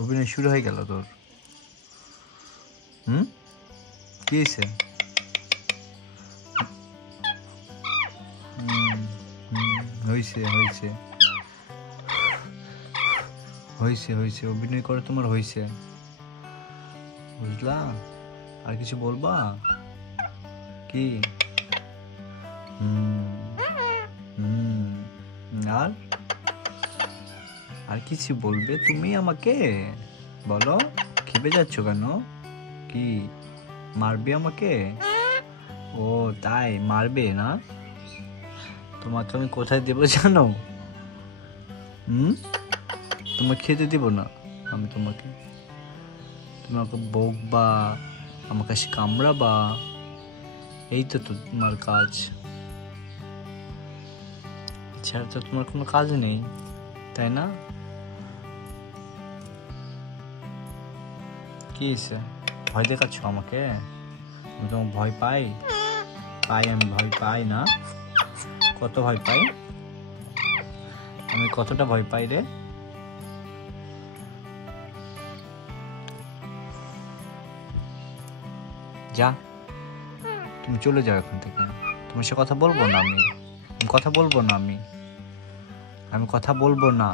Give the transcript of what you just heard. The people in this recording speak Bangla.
অভিনয় শুরু হয়ে গেল তোর। কি হয়েছে? হয়েছে হয়েছে হয়েছে হয়েছে অভিনয় করে তোমার হয়েছে, বুঝলা? আর কিছু বলবা কি? আর আর কিছু বলবে তুমি আমাকে? বলো, খেপে যাচ্ছ কেন? কি মারবে আমাকে? ও তাই, মারবে না? তোমাকে আমি কোথায় দেবো জানো? তোমাকে খেতে দেব না আমি তোমাকে। তুমি আমাকে বকবা, আমাকে কামড়াবা, এই তো তোমার কাজ। এছাড়া তো তোমার কোনো কাজ নেই, তাই না? কি হয়েছে? ভয় দেখাচ্ছ আমাকে? আমি তোমাকে ভয় পাই? আমি ভয় পাই না? কত ভয় পাই আমি? কতটা ভয় পাই রে? যা, তুমি চলে যাও এখান থেকে। তোমার সাথে কথা বলবো না আমি। কথা বলবো না আমি কথা বলবো না।